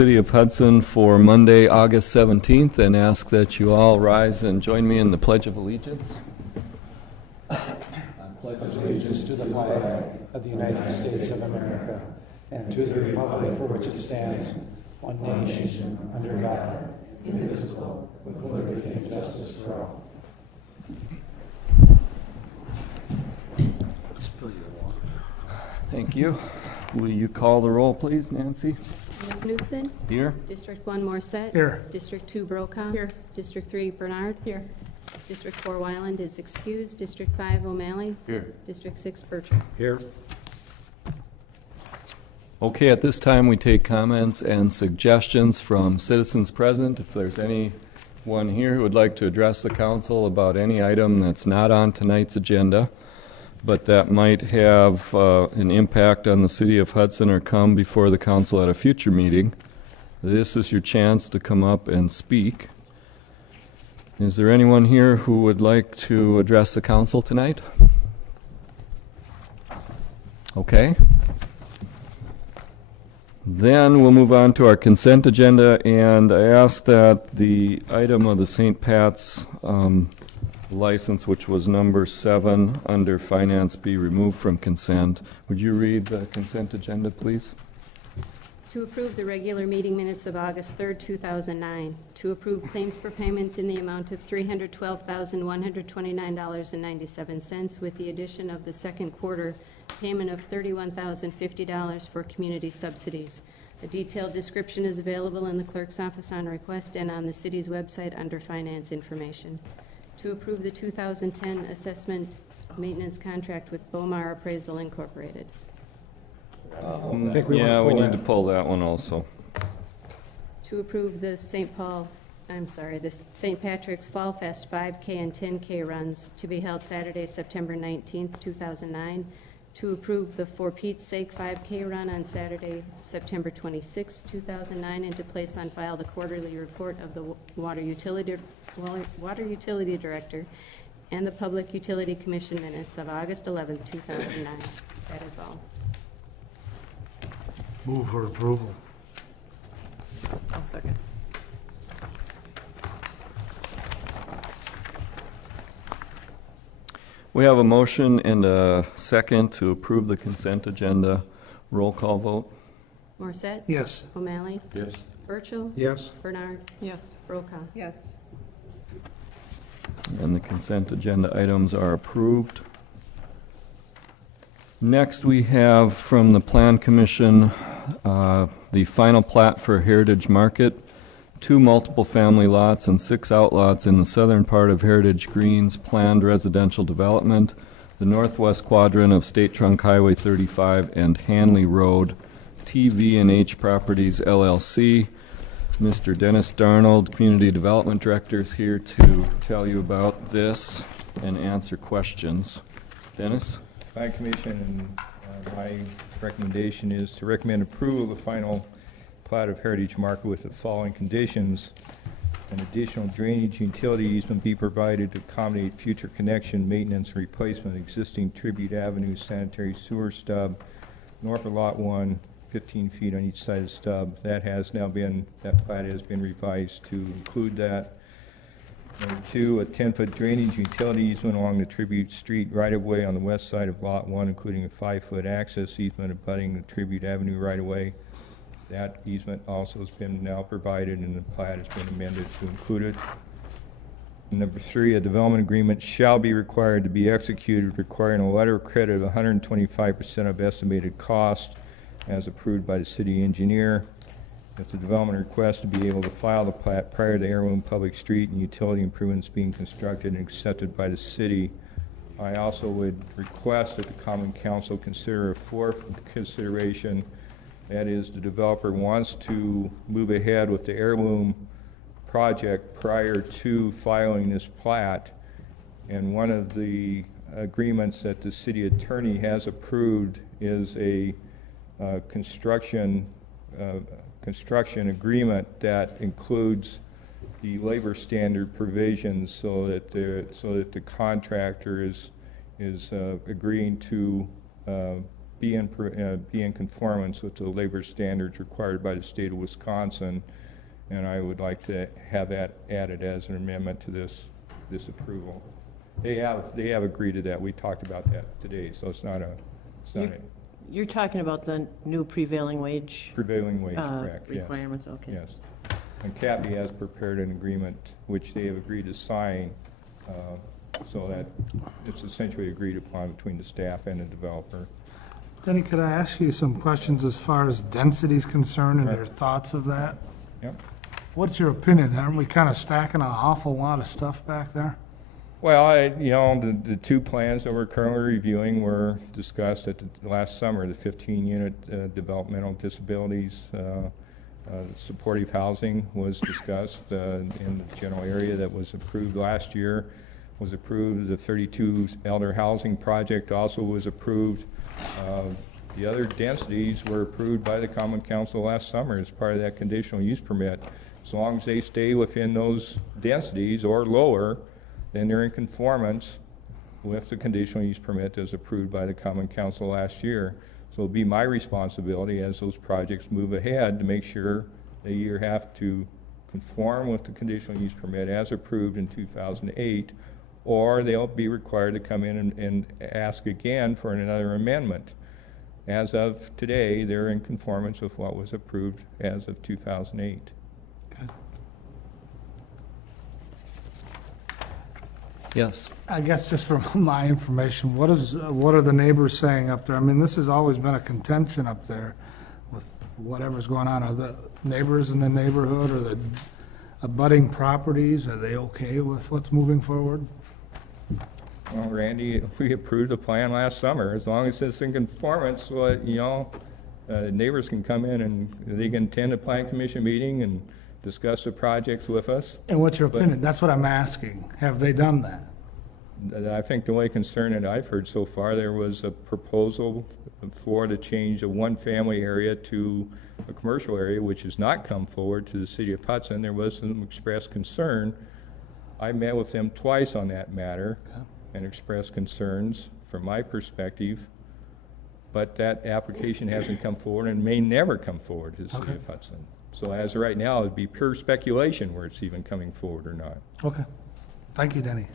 City of Hudson for Monday, August 17th, and ask that you all rise and join me in the Pledge of Allegiance. I pledge allegiance to the flag of the United States of America and to the republic for which it stands, one nation, under God, indivisible, with liberty and justice for all. Thank you. Will you call the roll, please, Nancy? Hudson. Here. District 1, Morset. Here. District 2, Brokaw. Here. District 3, Bernard. Here. District 4, Wyland is excused. District 5, O'Malley. Here. District 6, Burchell. Here. Okay, at this time we take comments and suggestions from citizens present. If there's anyone here who would like to address the council about any item that's not on tonight's agenda, but that might have an impact on the city of Hudson or come before the council at a future meeting, this is your chance to come up and speak. Is there anyone here who would like to address the council tonight? Okay. Then we'll move on to our consent agenda, and I ask that the item of the St. Pat's license, which was number 7 under finance, be removed from consent. Would you read the consent agenda, please? To approve the regular meeting minutes of August 3rd, 2009. To approve claims for payment in the amount of $312,129.97 with the addition of the second quarter payment of $31,050 for community subsidies. A detailed description is available in the clerk's office on request and on the city's website under finance information. To approve the 2010 assessment maintenance contract with Bomar Appraisal Incorporated. We need to pull that one also. To approve the St. Patrick's Fall Fest 5K and 10K runs to be held Saturday, September 19th, 2009. To approve the For Pete's Sake 5K run on Saturday, September 26, 2009, and to place on file the quarterly report of the Water Utility Director and the Public Utility Commission minutes of August 11, 2009. That is all. Move for approval. I'll second. We have a motion and a second to approve the consent agenda. Roll call vote. Morset? Yes. O'Malley? Yes. Burchell? Yes. Bernard? Yes. Brokaw? Yes. And the consent agenda items are approved. Next, we have from the Plan Commission the final plat for Heritage Market, 2 multiple family lots and 6 outlots in the southern part of Heritage Greens planned residential development, the northwest quadrant of State Trunk Highway 35 and Hanley Road, TV&H Properties LLC. Mr. Dennis Darnold, Community Development Director, is here to tell you about this and answer questions. Dennis? Planning Commission, and my recommendation is to recommend approval of the final plat of Heritage Market with the following conditions. An additional drainage utility easement be provided to accommodate future connection, maintenance, and replacement of existing Tribute Avenue sanitary sewer stub north of Lot 1, 15 feet on each side of the stub. That plat has been revised to include that. Number 2, a 10-foot drainage utility easement along the Tribute Street right-of-way on the west side of Lot 1, including a 5-foot access easement abutting the Tribute Avenue right-of-way. That easement also has been now provided, and the plat has been amended to include it. Number 3, a development agreement shall be required to be executed requiring a letter of credit of 125% of estimated cost as approved by the city engineer. If the development requests to be able to file the plat prior to Heirloom Public Street and utility improvements being constructed and accepted by the city. I also would request that the Common Council consider a 4th consideration. That is, the developer wants to move ahead with the Heirloom project prior to filing this plat. And one of the agreements that the city attorney has approved is a construction agreement that includes the labor standard provisions, so that the contractor is agreeing to be in conformance with the labor standards required by the state of Wisconsin, and I would like to have that added as an amendment to this approval. They have agreed to that. We talked about that today, so it's not a You're talking about the new prevailing wage prevailing wage, correct? requirements, okay. Yes. And CAPI has prepared an agreement which they have agreed to sign, so that it's essentially agreed upon between the staff and the developer. Denny, could I ask you some questions as far as density is concerned and Sure. your thoughts of that? Yep. What's your opinion? Aren't we kind of stacking an awful lot of stuff back there? Well, the two plans that we're currently reviewing were discussed at the last summer, the 15-unit developmental disabilities supportive housing was discussed in the general area that was approved last year, was approved. The 32 elder housing project also was approved. The other densities were approved by the Common Council last summer as part of that conditional use permit. As long as they stay within those densities or lower, then they're in conformance with the conditional use permit as approved by the Common Council last year. So it'll be my responsibility as those projects move ahead to make sure they either have to conform with the conditional use permit as approved in 2008, or they'll be required to come in and ask again for another amendment. As of today, they're in conformance with what was approved as of 2008. Yes. I guess just from my information, what are the neighbors saying up there? I mean, this has always been a contention up there with whatever's going on. Are the neighbors in the neighborhood or the abutting properties, are they okay with what's moving forward? Well, Randy, we approved the plan last summer. As long as it's in conformance, neighbors can come in and they can attend a plan commission meeting and discuss the projects with us. And what's your opinion? That's what I'm asking. Have they done that? I think the only concern that I've heard so far, there was a proposal for the change of one family area to a commercial area, which has not come forward to the city of Hudson. There was some expressed concern. I met with them twice on that matter and expressed concerns from my perspective, but that application hasn't come forward and may never come forward to the city of Hudson. So as of right now, it'd be pure speculation where it's even coming forward or not. Okay. Thank you, Denny.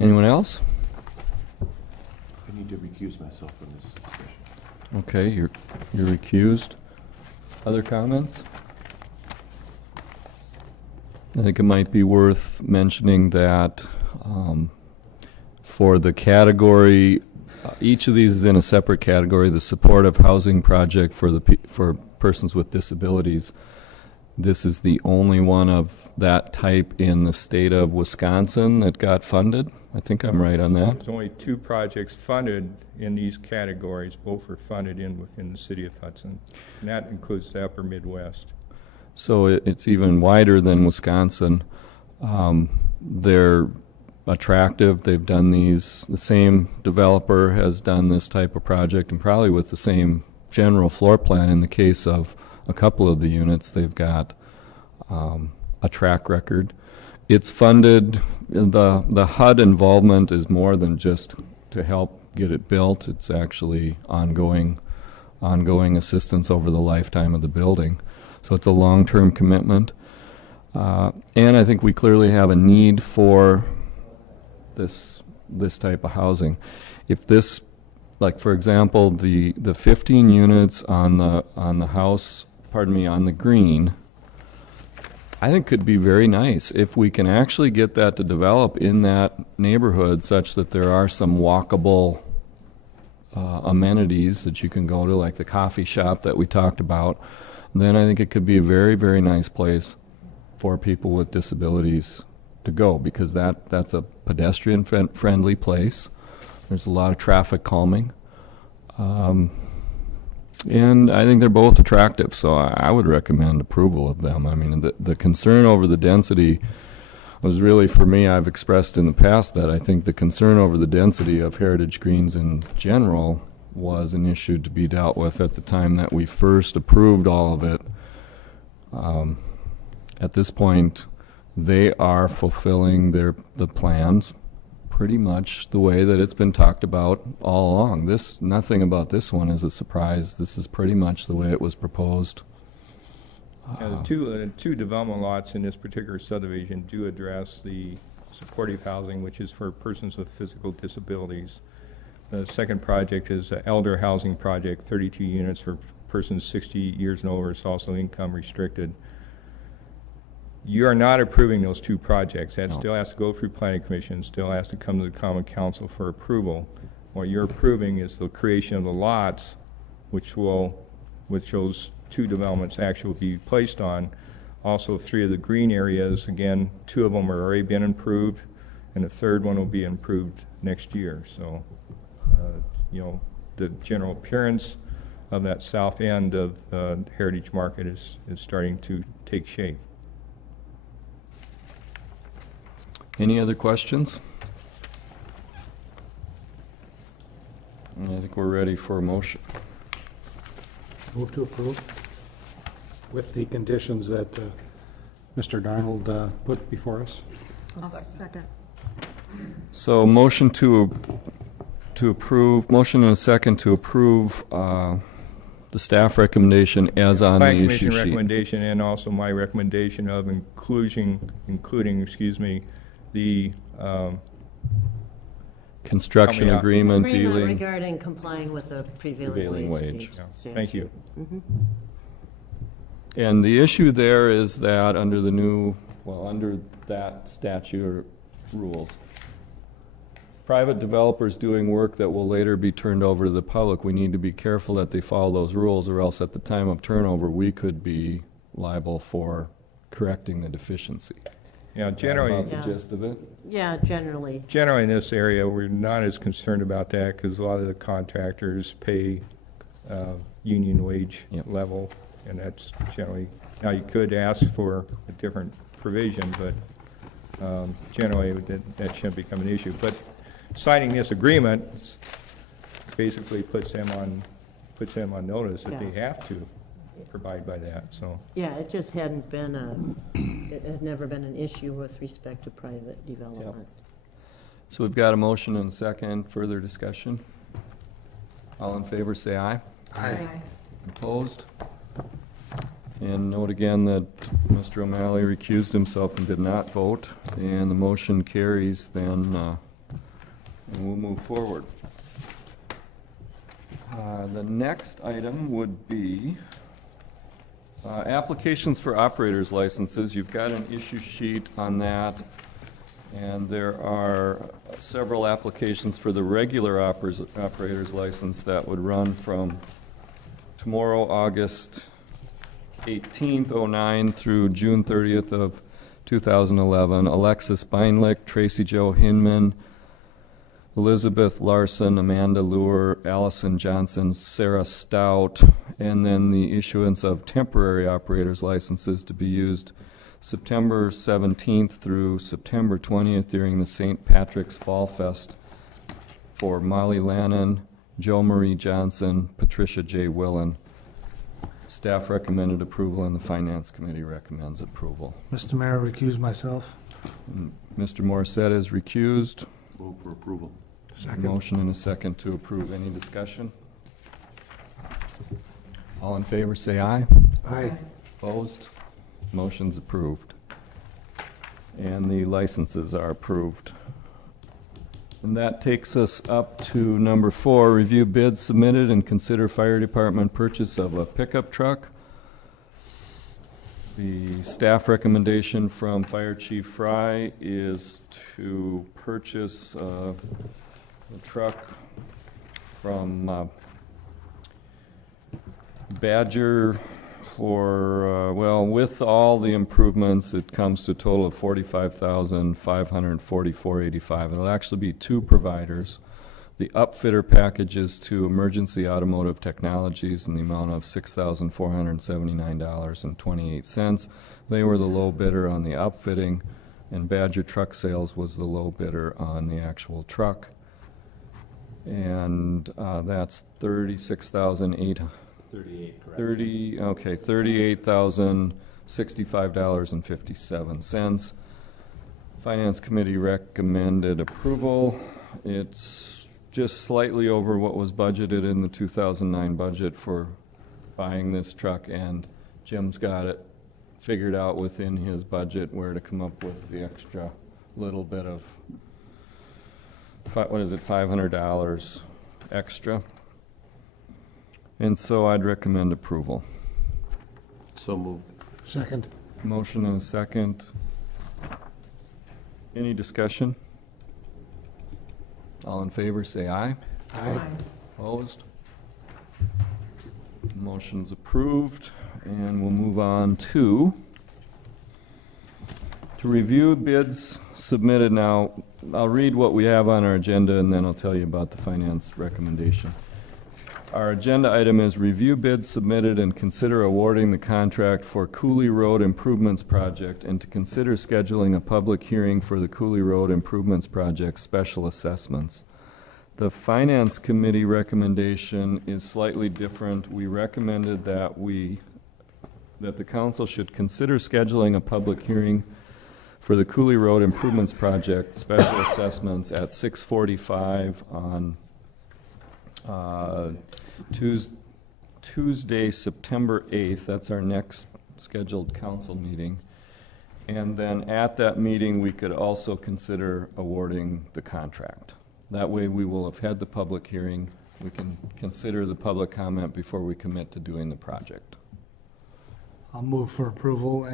Anyone else? I need to recuse myself from this discussion. Okay, you're recused. Other comments? I think it might be worth mentioning that for the category, each of these is in a separate category. The supportive housing project for persons with disabilities. This is the only one of that type in the state of Wisconsin that got funded. I think I'm right on that. There's only two projects funded in these categories. Both are funded within the city of Hudson, and that includes the upper Midwest. So it's even wider than Wisconsin. They're attractive. They've done these. The same developer has done this type of project, and probably with the same general floor plan. In the case of a couple of the units, they've got a track record. It's funded. The HUD involvement is more than just to help get it built. It's actually ongoing assistance over the lifetime of the building. So it's a long-term commitment. And I think we clearly have a need for this type of housing. If this, like for example, the 15 units on the house, on the green, I think could be very nice if we can actually get that to develop in that neighborhood such that there are some walkable amenities that you can go to, like the coffee shop that we talked about. Then I think it could be a very, very nice place for people with disabilities to go, because that's a pedestrian-friendly place. There's a lot of traffic calming. And I think they're both attractive, so I would recommend approval of them. I mean, the concern over the density was really, for me, I've expressed in the past that I think the concern over the density of heritage greens in general was an issue to be dealt with at the time that we first approved all of it. At this point, they are fulfilling the plans pretty much the way that it's been talked about all along. Nothing about this one is a surprise. This is pretty much the way it was proposed. Now, the two development lots in this particular subdivision do address the supportive housing, which is for persons with physical disabilities. The second project is an elder housing project, 32 units for persons 60 years and over. It's also income restricted. You are not approving those two projects. That still has to go through Planning Commission, still has to come to the Common Council for approval. What you're approving is the creation of the lots, which those two developments actually will be placed on. Also, 3 of the green areas, again, 2 of them are already been improved, and the third one will be improved next year. So, the general appearance of that south end of Heritage Market is starting to take shape. Any other questions? I think we're ready for a motion. Move to approve with the conditions that Mr. Darnold put before us. Second. So motion to approve, motion and a second to approve the staff recommendation as on the Planning issue Commission sheet. recommendation and also my recommendation of including, the Construction Coming out. agreement Agreement dealing. regarding complying with the prevailing Prevailing wage. wage. statute. Thank you. And the issue there is that under that statute or rules, private developers doing work that will later be turned over to the public, we need to be careful that they follow those rules, or else at the time of turnover, we could be liable for correcting the deficiency. Yeah, Is that generally, about the gist of it? Yeah, generally. Generally, in this area, we're not as concerned about that because a lot of the contractors pay union wage Yep. level, and that's generally, now you could ask for a different provision, but generally, that shouldn't become an issue. But signing this agreement basically puts them on notice that they have to provide by that, so. Yeah, it just hadn't been it had never been an issue with respect to private development. So we've got a motion and a second. Further discussion? All in favor, say aye. Aye. Opposed? And note again that Mr. O'Malley recused himself and did not vote, and the motion carries then, and we'll move forward. The next item would be applications for operators licenses. You've got an issue sheet on that, and there are several applications for the regular operator's license that would run from tomorrow, August 18th, 09 through June 30th of 2011. Alexis Beinlich, Tracy Jo Hinman, Elizabeth Larson, Amanda Luer, Allison Johnson, Sarah Stout, and then the issuance of temporary operators licenses to be used September 17th through September 20th during the St. Patrick's Fall Fest for Molly Lannon, Jo Marie Johnson, Patricia J. Willen. Staff recommended approval and the Finance Committee recommends approval. Mr. Mayor, recuse myself. Mr. Morissette is recused. Move for approval. Motion and a second to approve. Any discussion? All in favor, say aye. Aye. Opposed? Motion's approved. And the licenses are approved. And that takes us up to number 4, review bids submitted and consider fire department purchase of a pickup truck. The staff recommendation from Fire Chief Fry is to purchase the truck from Badger for, with all the improvements, it comes to a total of $45,544.85. It'll actually be 2 providers. The upfitter package is to Emergency Automotive Technologies in the amount of $6,479.28. They were the low bidder on the upfitting, and Badger Truck Sales was the low bidder on the actual truck. And that's $38,065.57. Finance Committee recommended approval. It's just slightly over what was budgeted in the 2009 budget for buying this truck, and Jim's got it figured out within his budget where to come up with the extra little bit of, what is it, $500 extra. And so I'd recommend approval. So moved. Second. Motion and a second. Any discussion? All in favor, say aye. Aye. Opposed? Motion's approved, and we'll move on to review bids submitted. Now, I'll read what we have on our agenda, and then I'll tell you about the finance recommendation. Our agenda item is review bids submitted and consider awarding the contract for Cooley Road Improvements Project, and to consider scheduling a public hearing for the Cooley Road Improvements Project special assessments. The Finance Committee recommendation is slightly different. We recommended that the council should consider scheduling a public hearing for the Cooley Road Improvements Project special assessments at 6:45 on Tuesday, September 8th. That's our next scheduled council meeting. And then at that meeting, we could also consider awarding the contract. That way we will have had the public hearing. We can consider the public comment before we commit to doing the project. I'll move for approval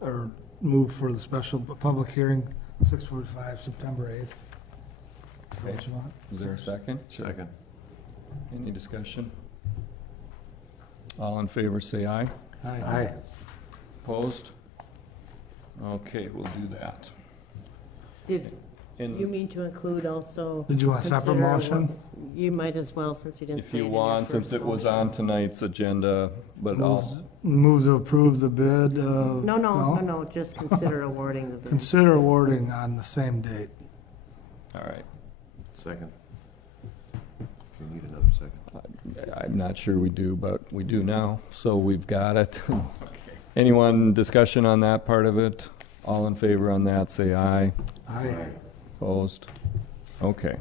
or move for the special public hearing, 6:45, September 8th. Is that what you want? Is there a second? Second. Any discussion? All in favor, say aye. Aye. Opposed? Okay, we'll do that. Did And you mean to include also? Did you want a separate consider motion? You might as well, since you didn't if say it you in your want, since first it was motion. on tonight's agenda, but I'll, Move to approve the bid. No, just consider awarding the bid. Consider awarding on the same date. all right. Second. If you need another second. I'm not sure we do, but we do now, so we've got it. Anyone discussion on that part of it? All in favor on that, say aye. Aye. Opposed? Okay.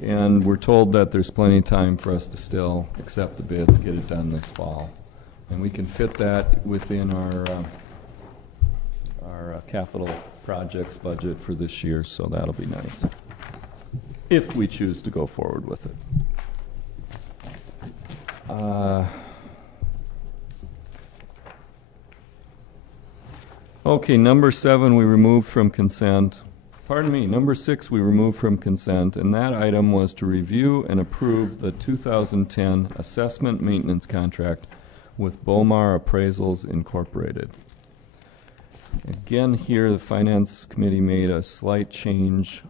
And we're told that there's plenty of time for us to still accept the bids, get it done this fall. And we can fit that within our capital projects budget for this year, so that'll be nice. If we choose to go forward with it. Okay, number 7 we removed from consent. Pardon me, number 6 we removed from consent, and that item was to review and approve the 2010 assessment maintenance contract with Bomar Appraisals Incorporated. Again, here the Finance Committee made a slight change,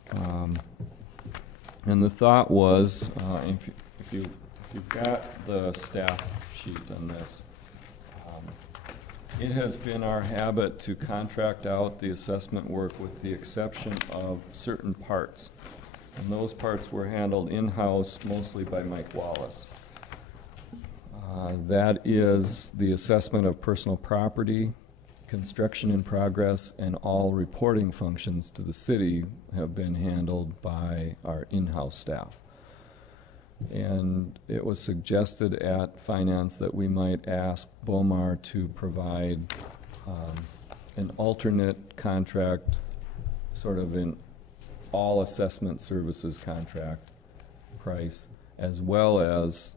and the thought was, if you've got the staff sheet on this, it has been our habit to contract out the assessment work with the exception of certain parts. And those parts were handled in-house mostly by Mike Wallace. That is the assessment of personal property, construction in progress, and all reporting functions to the city have been handled by our in-house staff. And it was suggested at Finance that we might ask Bomar to provide an alternate contract, sort of an all assessment services contract price, as well as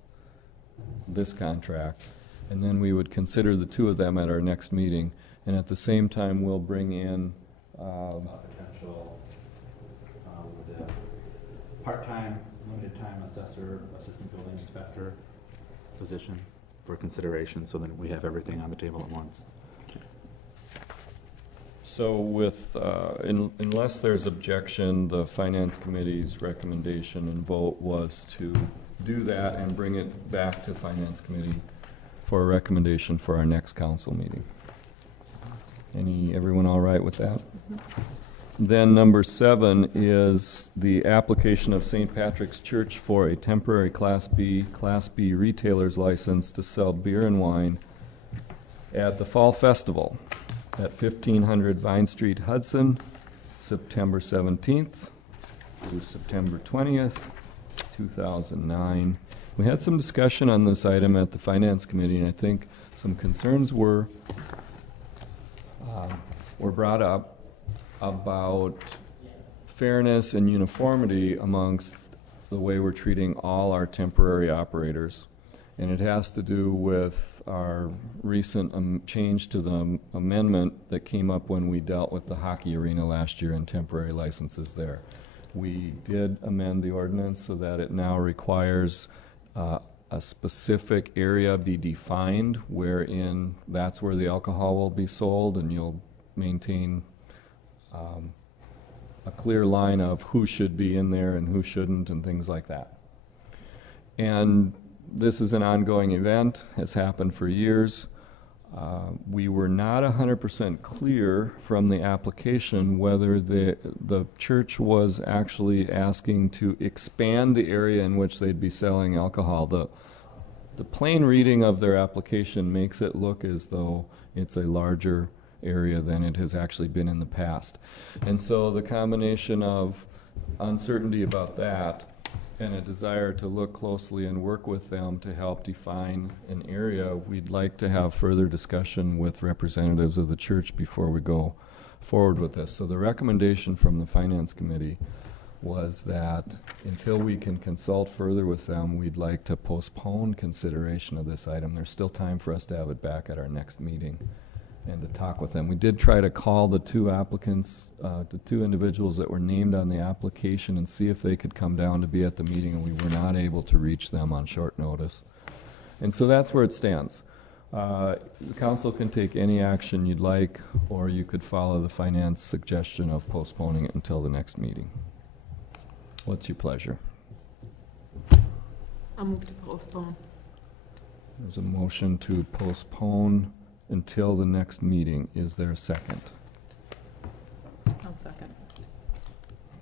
this contract. And then we would consider the two of them at our next meeting. And at the same time, we'll bring in potential with the part-time, limited-time assessor, assistant building inspector position for consideration, so that we have everything on the table at once. So with, unless there's objection, the Finance Committee's recommendation and vote was to do that and bring it back to Finance Committee for a recommendation for our next council meeting. Everyone all right with that? Then number 7 is the application of St. Patrick's Church for a temporary Class B retailer's license to sell beer and wine at the Fall Festival. at 1500 Vine Street, Hudson, September 17th through September 20th, 2009. We had some discussion on this item at the Finance Committee, and I think some concerns were brought up about fairness and uniformity amongst the way we're treating all our temporary operators. And it has to do with our recent change to the amendment that came up when we dealt with the hockey arena last year and temporary licenses there. We did amend the ordinance so that it now requires a specific area be defined wherein that's where the alcohol will be sold, and you'll maintain a clear line of who should be in there and who shouldn't and things like that. And this is an ongoing event, has happened for years. We were not 100% clear from the application whether the church was actually asking to expand the area in which they'd be selling alcohol. The plain reading of their application makes it look as though it's a larger area than it has actually been in the past. And so the combination of uncertainty about that and a desire to look closely and work with them to help define an area, we'd like to have further discussion with representatives of the church before we go forward with this. So the recommendation from the Finance Committee was that until we can consult further with them, we'd like to postpone consideration of this item. There's still time for us to have it back at our next meeting and to talk with them. We did try to call the two applicants, the two individuals that were named on the application, and see if they could come down to be at the meeting, and we were not able to reach them on short notice. And so that's where it stands. The council can take any action you'd like, or you could follow the finance suggestion of postponing it until the next meeting. What's your pleasure? I'll move to postpone. There's a motion to postpone until the next meeting. Is there a second? I'll second.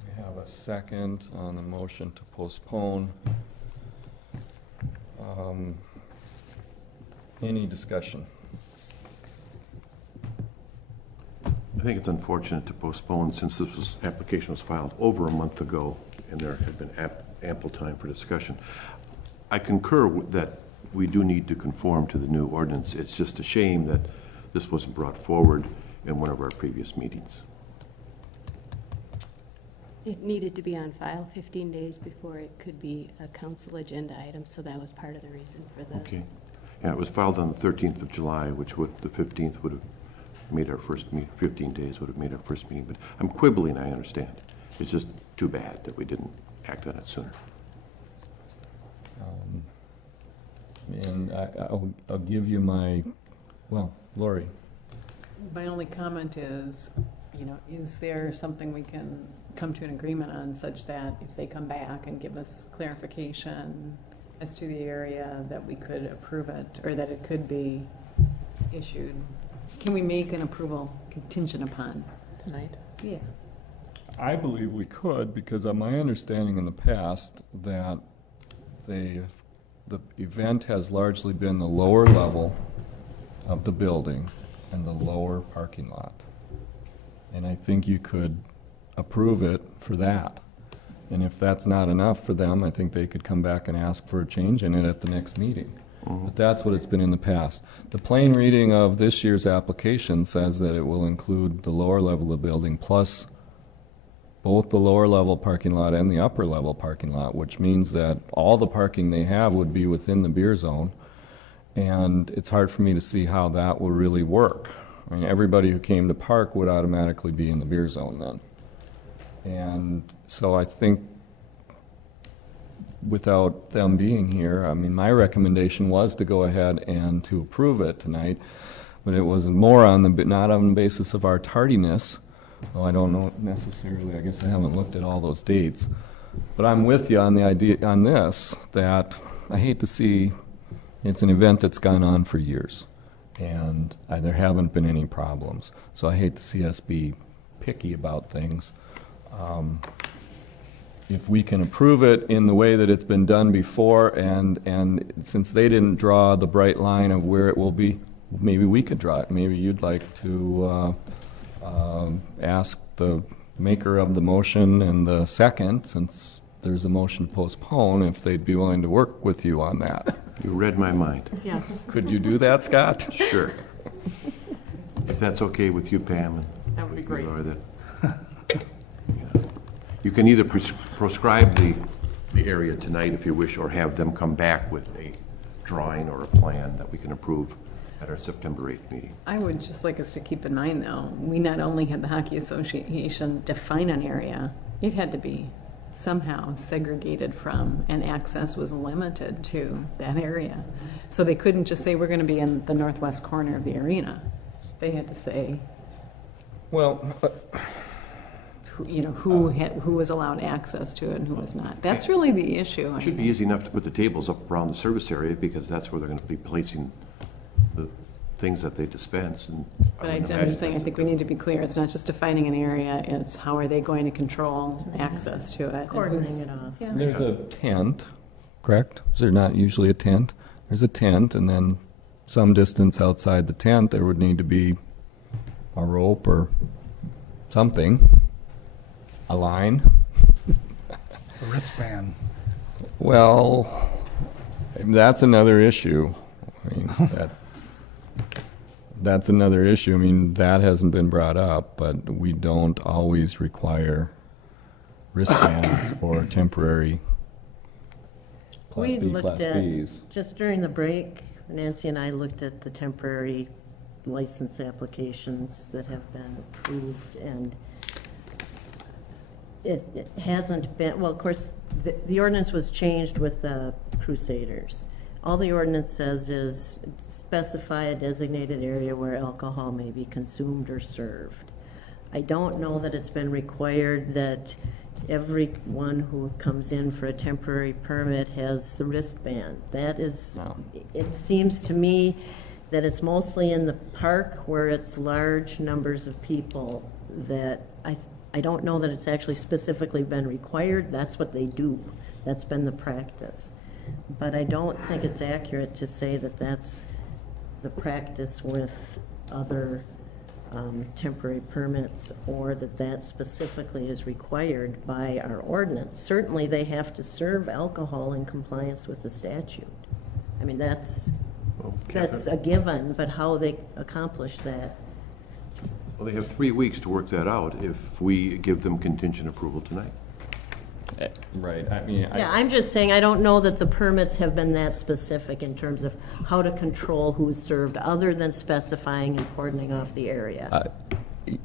We have a second on the motion to postpone. Any discussion? I think it's unfortunate to postpone since application was filed over a month ago and there had been ample time for discussion. I concur that we do need to conform to the new ordinance. It's just a shame that this wasn't brought forward in one of our previous meetings. It needed to be on file 15 days before it could be a council agenda item, so that was part of the reason for the... Okay. Yeah, it was filed on the 13th of July, which would, the 15th would have made our first meeting, 15 days would have made our first meeting. But I'm quibbling, I understand. It's just too bad that we didn't act on it sooner. And I'll give you my, well, Lori. My only comment is, is there something we can come to an agreement on such that if they come back and give us clarification as to the area that we could approve it, or that it could be issued? Can we make an approval contingent upon tonight? Yeah. I believe we could, because of my understanding in the past that the event has largely been the lower level of the building and the lower parking lot. And I think you could approve it for that. And if that's not enough for them, I think they could come back and ask for a change in it at the next meeting. But that's what it's been in the past. The plain reading of this year's application says that it will include the lower level of the building plus both the lower level parking lot and the upper level parking lot, which means that all the parking they have would be within the beer zone. And it's hard for me to see how that will really work. I mean, everybody who came to park would automatically be in the beer zone then. And so I think without them being here, I mean, my recommendation was to go ahead and to approve it tonight, but it was more on the, not on the basis of our tardiness. Well, I don't know necessarily, I guess I haven't looked at all those dates, but I'm with you on the idea on this, that I hate to see, it's an event that's gone on for years, and there haven't been any problems. So I hate to see us be picky about things. If we can approve it in the way that it's been done before, and since they didn't draw the bright line of where it will be, maybe we could draw it. Maybe you'd like to ask the maker of the motion and the second, since there's a motion to postpone, if they'd be willing to work with you on that. You read my mind. Yes, Could you do that, Scott? Sure. If that's okay with you, Pam, and That would be you, great. Laura, that you can either proscribe the area tonight if you wish, or have them come back with a drawing or a plan that we can approve at our September 8th meeting. I would just like us to keep in mind, though, we not only had the Hockey Association define an area, it had to be somehow segregated from, and access was limited to that area. So they couldn't just say, we're going to be in the northwest corner of the arena. They had to say, Well, who was allowed access to it and who was not. That's really the issue. It should be easy enough to put the tables up around the service area, because that's where they're going to be placing the things that they dispense. And But I'm just saying, I think we need to be clear. It's not just defining an area, it's how are they going to control access to it? cordoning it off. Yeah. there's a tent, correct? Is there not usually a tent? There's a tent, and then some distance outside the tent, there would need to be a rope or something, a line. A wristband. Well, that's another issue. I mean, that's another issue. I mean, that hasn't been brought up, but we don't always require wristbands for temporary Class We B, looked Class at, Bs. just during the break, Nancy and I looked at the temporary license applications that have been approved, and it hasn't been, well, of course, the ordinance was changed with the Crusaders. All the ordinance says is specify a designated area where alcohol may be consumed or served. I don't know that it's been required that everyone who comes in for a temporary permit has the wristband. That is, No. it seems to me that it's mostly in the park where it's large numbers of people that I don't know that it's actually specifically been required. That's what they do. That's been the practice. But I don't think it's accurate to say that that's the practice with other temporary permits, or that that specifically is required by our ordinance. Certainly, they have to serve alcohol in compliance with the statute. I mean, that's a given, but how they accomplish that. Well, they have 3 weeks to work that out if we give them contingent approval tonight. Right, I mean, Yeah, I'm just saying, I don't know that the permits have been that specific in terms of how to control who's served, other than specifying and cordoning off the area.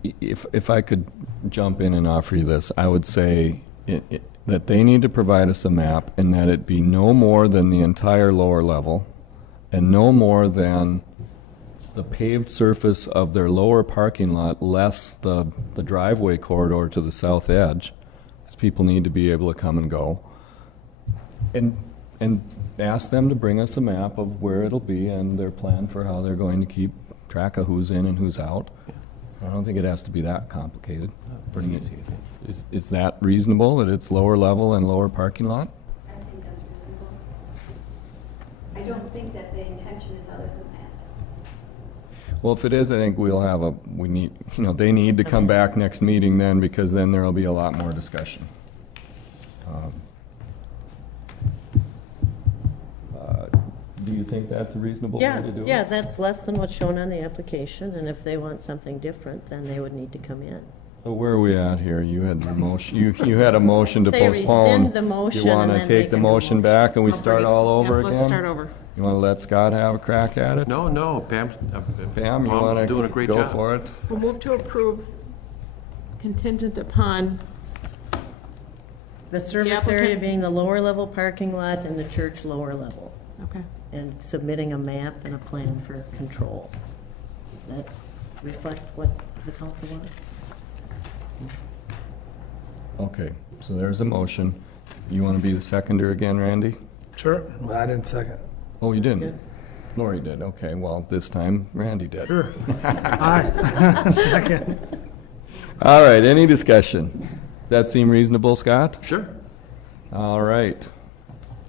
if I could jump in and offer you this, I would say that they need to provide us a map, and that it be no more than the entire lower level, and no more than the paved surface of their lower parking lot, less the driveway corridor to the south edge. People need to be able to come and go. And ask them to bring us a map of where it'll be and their plan for how they're going to keep track of who's in and who's out. I don't think it has to be that complicated. Pretty easy, I think. Is that reasonable, that it's lower level and lower parking lot? I think that's reasonable. I don't think that the intention is other than that. Well, if it is, I think they need to come back next meeting then, because then there'll be a lot more discussion. Do you think that's a reasonable way to do it? Yeah, that's less than what's shown on the application, and if they want something different, then they would need to come in. So where are we at here? You had the motion, you had a motion to Say postpone. rescind the motion You want and to then take make the a new motion back and we start all over again? Let's start over. You want to let Scott have a crack at it? No, Pam. Pam, you Paul's want to doing a great go job. for it? We'll move to approve contingent upon, The service applicant- area being the lower level parking lot and the church lower level, okay. and submitting a map and a plan for control. Does that reflect what the council wants? Okay, so there's a motion. You want to be the seconder again, Randy? Sure. Well, I didn't second. Oh, you didn't? Lori did, okay, well, this time Randy did. Sure. Aye. Second. All right, any discussion? That seem reasonable, Scott? Sure. All right.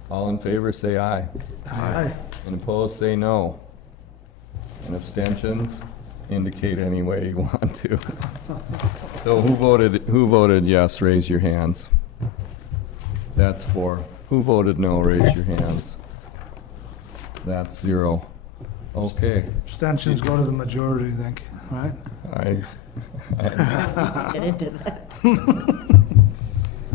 All in favor, say aye. Aye. And opposed, say no. And abstentions indicate any way you want to. So who voted yes, raise your hands. That's 4. Who voted no, raise your hands. That's 0. Okay. Abstentions go to the majority, I think, right? Get into that.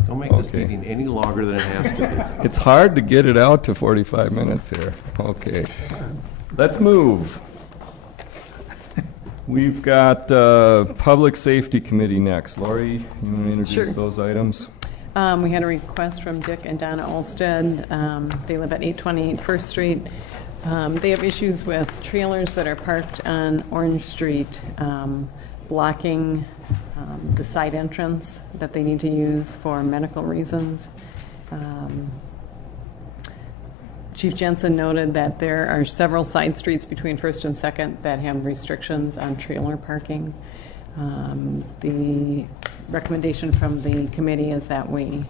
Don't make this Okay. meeting any longer than it has to be. It's hard to get it out to 45 minutes here. Okay. Let's move. We've got Public Safety Committee next. Lori, you want to introduce Sure. those items? We had a request from Dick and Donna Olsted. They live at 828 First Street. They have issues with trailers that are parked on Orange Street, blocking the side entrance that they need to use for medical reasons. Chief Jensen noted that there are several side streets between First and Second that have restrictions on trailer parking. The recommendation from the committee is that we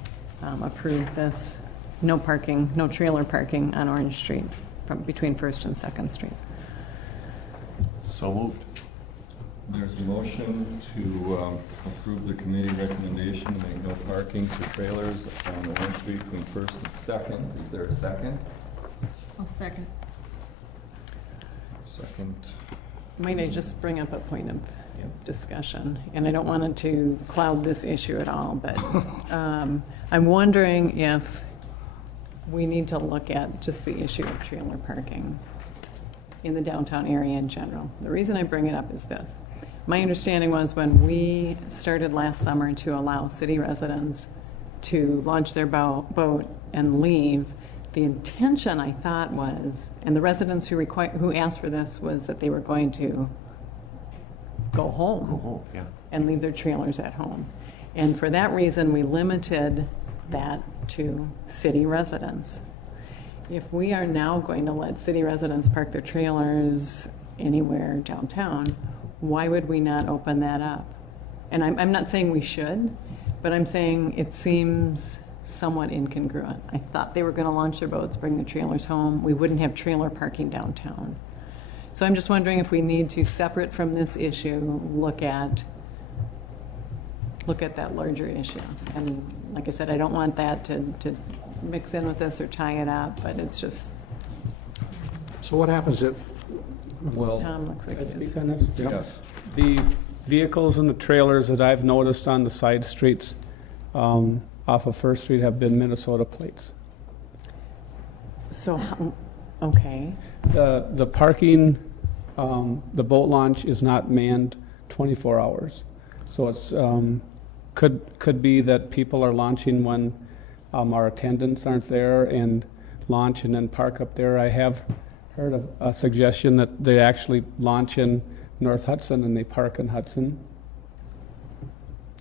approve this, no parking, no trailer parking on Orange Street from between First and Second Street. So moved. There's a motion to approve the committee recommendation to make no parking for trailers on Orange Street between First and Second. Is there a second? I'll second. Second. Might I just bring up a point of discussion? And I don't want it to cloud this issue at all, but I'm wondering if we need to look at just the issue of trailer parking in the downtown area in general. The reason I bring it up is this. My understanding was when we started last summer to allow city residents to launch their boat and leave, the intention, I thought, was, and the residents who asked for this, was that they were going to go home Oh, yeah. and leave their trailers at home. And for that reason, we limited that to city residents. If we are now going to let city residents park their trailers anywhere downtown, why would we not open that up? And I'm not saying we should, but I'm saying it seems somewhat incongruent. I thought they were going to launch their boats, bring the trailers home. We wouldn't have trailer parking downtown. So I'm just wondering if we need to, separate from this issue, look at that larger issue. And like I said, I don't want that to mix in with this or tie it up, but it's just, So what happens if, Well, Tom looks like can I he is. speak on this? yes. The vehicles and the trailers that I've noticed on the side streets off of First Street have been Minnesota plates. So, okay. The parking, the boat launch is not manned 24 hours. So it's, could be that people are launching when our attendants aren't there and launch and then park up there. I have heard of a suggestion that they actually launch in North Hudson and they park in Hudson.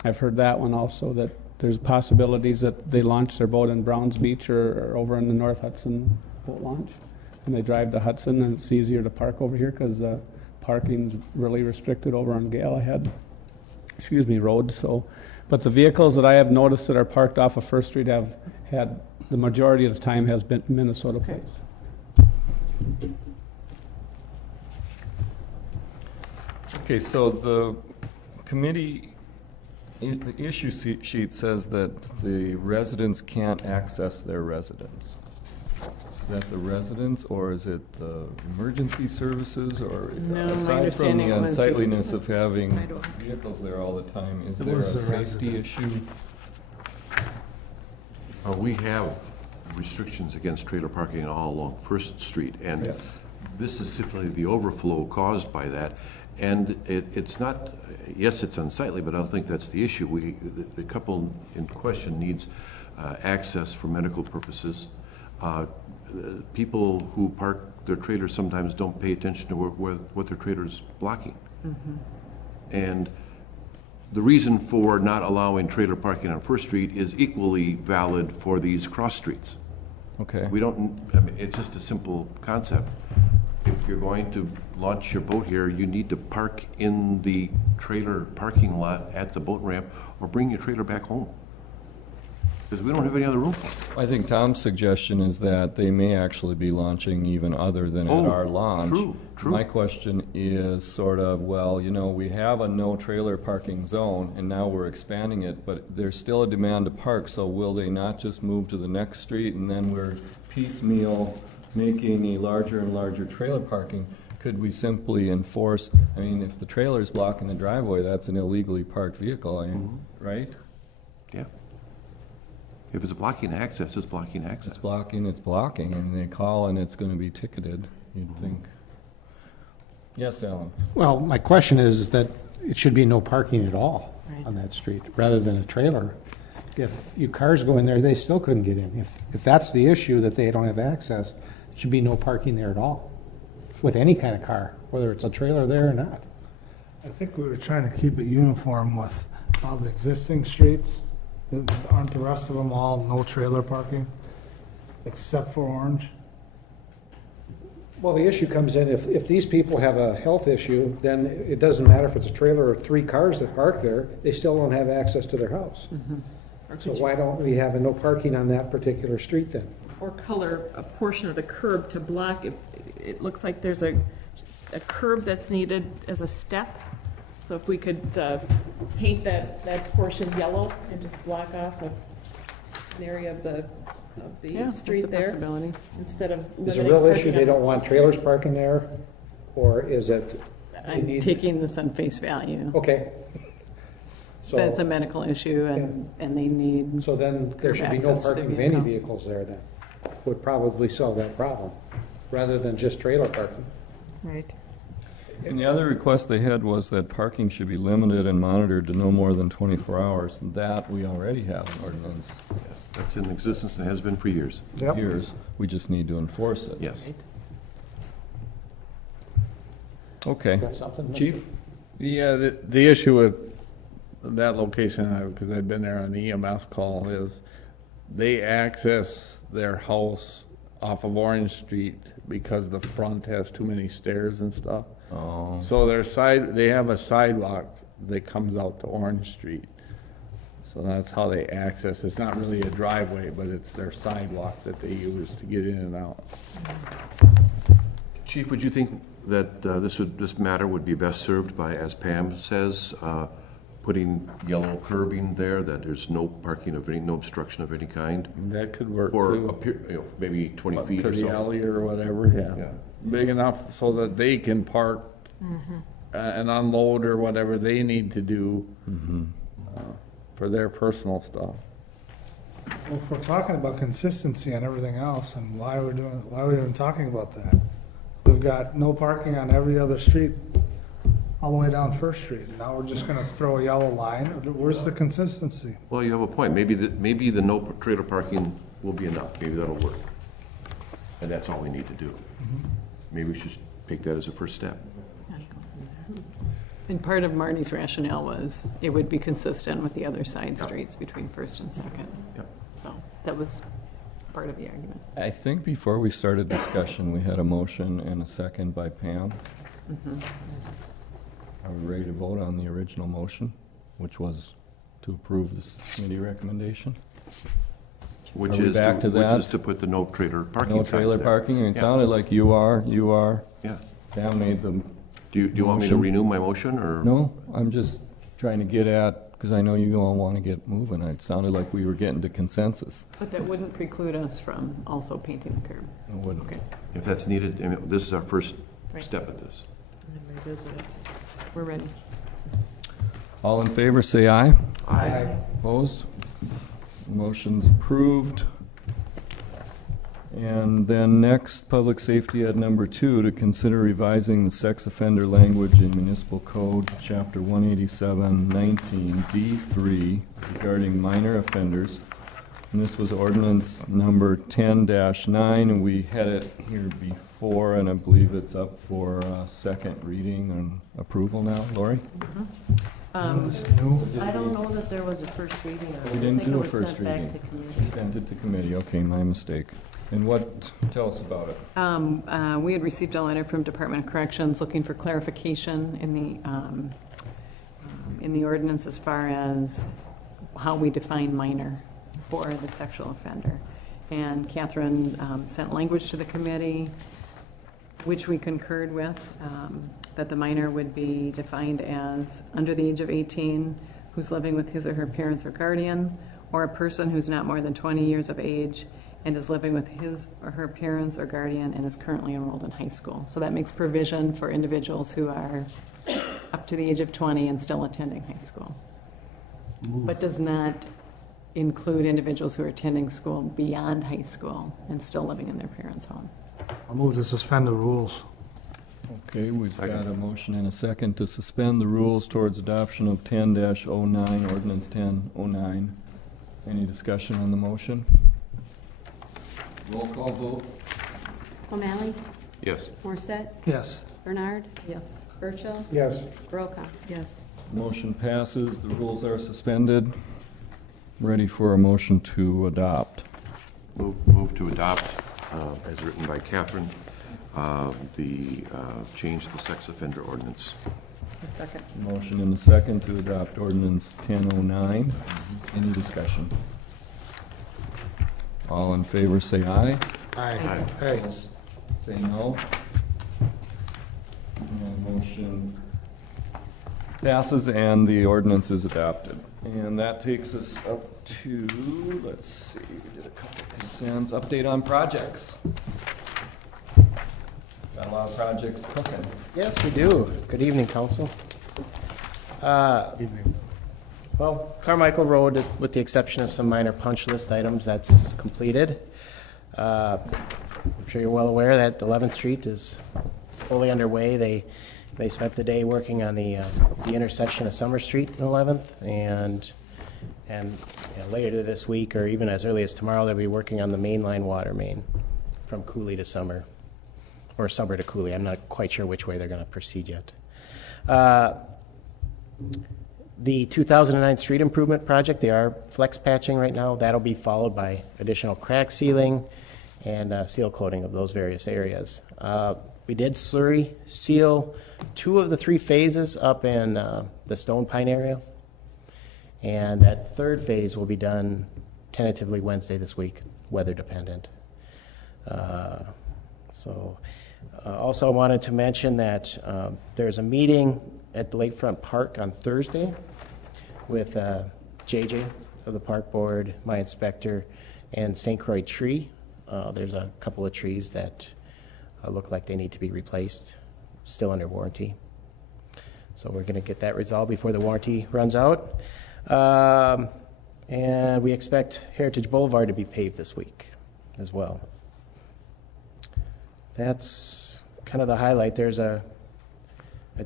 I've heard that one also, that there's possibilities that they launch their boat in Browns Beach or over in the North Hudson boat launch. And they drive to Hudson and it's easier to park over here because parking's really restricted over on Galahad, Road. So, but the vehicles that I have noticed that are parked off of First Street have had, the majority of the time has been Minnesota plates. Okay, so the committee, the issue sheet says that the residents can't access their residence. Is that the residents, or is it the emergency services, or No, my aside from understanding the was- unsightliness of having Sidewalk. vehicles there all the time, is It there a was the safety resident. issue? We have restrictions against trailer parking all along First Street, and Yes. this is simply the overflow caused by that. And it's not, yes, it's unsightly, but I don't think that's the issue. The couple in question needs access for medical purposes. People who park their trailers sometimes don't pay attention to what their trailer's blocking. And the reason for not allowing trailer parking on First Street is equally valid for these cross streets. Okay. We don't, I mean, it's just a simple concept. If you're going to launch your boat here, you need to park in the trailer parking lot at the boat ramp or bring your trailer back home. Because we don't have any other room for them. I think Tom's suggestion is that they may actually be launching even other than at Oh, our launch. true. My question is sort of, well, you know, we have a no trailer parking zone, and now we're expanding it, but there's still a demand to park, so will they not just move to the next street, and then we're piecemeal making a larger and larger trailer parking? Could we simply enforce, I mean, if the trailer's blocking the driveway, that's an illegally parked vehicle, right? Yeah. If it's blocking access, it's blocking access. It's blocking, and they call and it's gonna be ticketed, you'd think. Yes, Alan? Well, my question is that it should be no parking at all on that street, rather than a trailer. If your cars go in there, they still couldn't get in. If that's the issue, that they don't have access, it should be no parking there at all, with any kind of car, whether it's a trailer there or not. I think we were trying to keep it uniform with all the existing streets. Aren't the rest of them all no trailer parking, except for Orange? Well, the issue comes in, if these people have a health issue, then it doesn't matter if it's a trailer or 3 cars that park there, they still don't have access to their house. So why don't we have a no parking on that particular street then? Or color a portion of the curb to block, it looks like there's a curb that's needed as a step. So if we could paint that portion yellow and just block off an area of the Yeah, street that's a there, possibility. instead of Is the limiting real issue parking they on- don't want trailers parking there, or is it? they I'm need- taking this on face value. Okay. So, But it's a medical issue and they need, so then there should be no access to the parking of any vehicle. vehicles there then. Would probably solve that problem, rather than just trailer parking. Right. And the other request they had was that parking should be limited and monitored to no more than 24 hours. That we already have an ordinance That's in existence and has been for years. Yep. years. We just need to enforce it. Yes. Okay. Got something, Mr.? Chief? Yeah, the issue with that location, because I've been there on the EMS call, is they access their house off of Orange Street because the front has too many stairs and stuff. Oh. So they have a sidewalk that comes out to Orange Street. So that's how they access. It's not really a driveway, but it's their sidewalk that they use to get in and out. Chief, would you think that this matter would be best served by, as Pam says, putting yellow curbing there, that there's no parking of any, no obstruction of any kind? That could work Or too. maybe 20 Up feet to or the so? alley or whatever, yeah. Big enough so that they can park and unload or whatever they need to do for their personal stuff. Well, if we're talking about consistency and everything else, and why are we even talking about that? We've got no parking on every other street, all the way down First Street. Now we're just gonna throw a yellow line? Where's the consistency? Well, you have a point. Maybe the no trailer parking will be enough. Maybe that'll work. And that's all we need to do. Maybe we should take that as a first step. and part of Marty's rationale was it would be consistent with the other side streets between First and Second. Yep. So that was part of the argument. I think before we started discussion, we had a motion and a second by Pam. Are we ready to vote on the original motion, which was to approve this committee recommendation? Which Are we is back to which that? is to put the no trailer parking No signs trailer there. parking? It Yeah. sounded like you are. Yeah. Pam made the, Do you want me to Motion. renew my motion, or? no, I'm just trying to get at, because I know you all want to get moving. It sounded like we were getting to consensus. But that wouldn't preclude us from also painting the curb. It wouldn't. Okay, If that's needed, I mean, this is our first Right. step at this. we're ready. All in favor, say aye. Aye. Opposed? Motion's approved. And then next, public safety at number 2, to consider revising the sex offender language in municipal code, chapter 187, 19D3, regarding minor offenders. And this was ordinance number 10-9, and we had it here before, and I believe it's up for second reading and approval now. Lori? I don't know that there was a first reading on it. We didn't do a first I think it was sent reading. back to committee. Sent it to committee, okay, my mistake. And what, tell us about it. We had received a letter from Department of Corrections looking for clarification in the ordinance as far as how we define minor for the sexual offender. And Catherine sent language to the committee, which we concurred with, that the minor would be defined as under the age of 18, who's living with his or her parents or guardian, or a person who's not more than 20 years of age and is living with his or her parents or guardian and is currently enrolled in high school. So that makes provision for individuals who are up to the age of 20 and still attending high school, but does not include individuals who are attending school beyond high school and still living in their parents' home. I'll move to suspend the rules. Okay, we've got a motion and a second to suspend the rules towards adoption of 10-09, ordinance 1009. Any discussion on the motion? Roll call vote. O'Malley? Yes. Morset? Yes. Bernard? Yes. Burchell? Yes. Brokaw? Yes. Motion passes, the rules are suspended. Ready for a motion to adopt. Move to adopt, as written by Catherine, the change to the sex offender ordinance. A second. Motion and a second to adopt ordinance 1009. Any discussion? All in favor say aye. Aye. Aye. Say no. And motion passes and the ordinance is adopted. And that takes us up to, let's see, we did a couple of consents. Update on projects. Got a lot of projects cooking. Yes, we do. Good evening, council. Well, Carmichael Road, with the exception of some minor punch list items, that's completed. I'm sure you're well aware that 11th Street is fully underway. They spent the day working on the intersection of Summer Street and 11th, and later this week, or even as early as tomorrow, they'll be working on the mainline water main from Cooley to Summer, or Summer to Cooley. I'm not quite sure which way they're going to proceed yet. The 2009 street improvement project, they are flex patching right now. That'll be followed by additional crack sealing and seal coating of those various areas. We did slurry seal 2 of the 3 phases up in the Stone Pine area. And that 3rd phase will be done tentatively Wednesday this week, weather dependent. Also I wanted to mention that there's a meeting at the Lakefront Park on Thursday with JJ of the Park Board, my inspector, and St. Croix Tree. There's a couple of trees that look like they need to be replaced, still under warranty. So we're going to get that resolved before the warranty runs out. And we expect Heritage Boulevard to be paved this week as well. That's kind of the highlight. There's a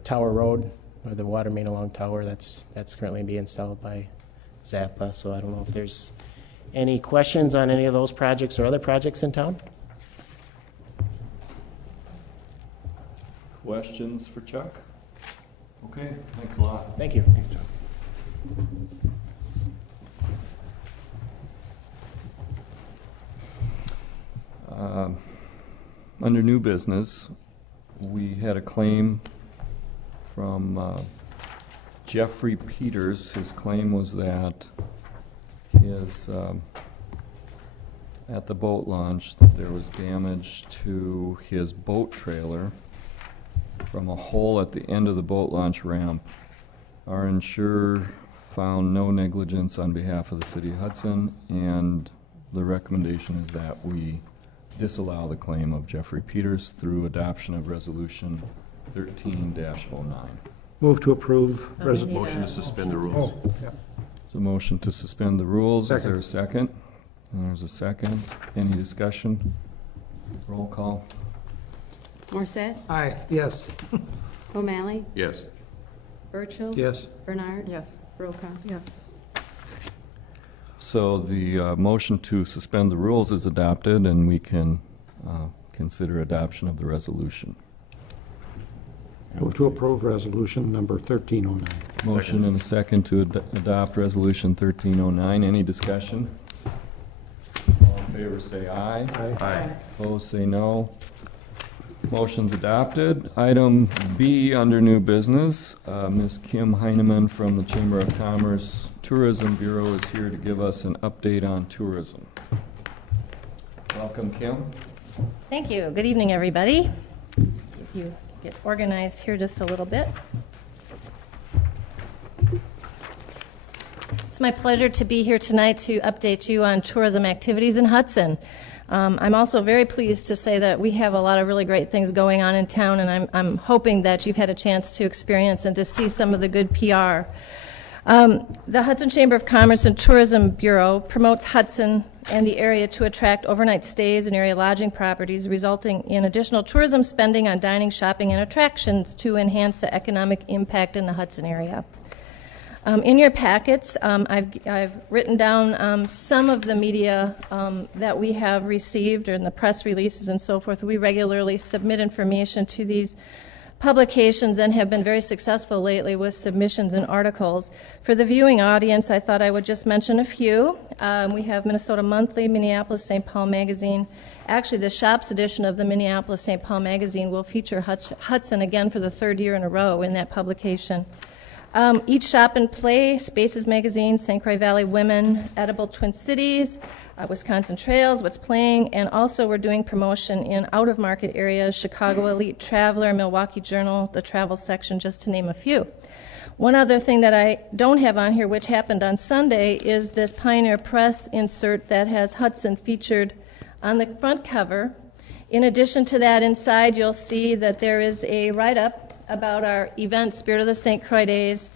Tower Road, or the water main along Tower, that's currently being installed by Zappa. So I don't know if there's any questions on any of those projects or other projects in town. Questions for Chuck? Okay, thanks a lot. Thank you. Thanks, John. Under new business, we had a claim from Jeffrey Peters. His claim was that his, at the boat launch, that there was damage to his boat trailer from a hole at the end of the boat launch ramp. Our insurer found no negligence on behalf of the city of Hudson, and the recommendation is that we disallow the claim of Jeffrey Peters through adoption of resolution 13-09. Move to approve. Motion to suspend the rules. So motion to suspend the rules. Is there a second? And there's a second. Any discussion? Roll call. Morset? Aye. Yes. O'Malley? Yes. Burchell? Yes. Bernard? Yes. Brokaw? Yes. So the motion to suspend the rules is adopted, and we can consider adoption of the resolution. Move to approve resolution number 1309. Motion and a second to adopt resolution 1309. Any discussion? All in favor say aye. Aye. Aye. Opposed say no. Motion's adopted. Item B under new business, Ms. Kim Heineman from the Chamber of Commerce Tourism Bureau is here to give us an update on tourism. Welcome, Kim. Thank you. Good evening, everybody. If you get organized here just a little bit. It's my pleasure to be here tonight to update you on tourism activities in Hudson. I'm also very pleased to say that we have a lot of really great things going on in town, and I'm hoping that you've had a chance to experience and to see some of the good PR. The Hudson Chamber of Commerce and Tourism Bureau promotes Hudson and the area to attract overnight stays and area lodging properties, resulting in additional tourism spending on dining, shopping, and attractions to enhance the economic impact in the Hudson area. In your packets, I've written down some of the media that we have received, or in the press releases and so forth. We regularly submit information to these publications and have been very successful lately with submissions and articles. For the viewing audience, I thought I would just mention a few. We have Minnesota Monthly, Minneapolis St. Paul Magazine. Actually, the shops edition of the Minneapolis St. Paul Magazine will feature Hudson again for the third year in a row in that publication. Eat, Shop, and Play, Spaces Magazine, St. Croix Valley Women, Edible Twin Cities, Wisconsin Trails, What's Playing, and also we're doing promotion in out-of-market areas, Chicago Elite Traveler, Milwaukee Journal, the travel section, just to name a few. One other thing that I don't have on here, which happened on Sunday, is this Pioneer Press insert that has Hudson featured on the front cover. In addition to that, inside you'll see that there is a write-up about our event, Spirit of the St. Croix Days,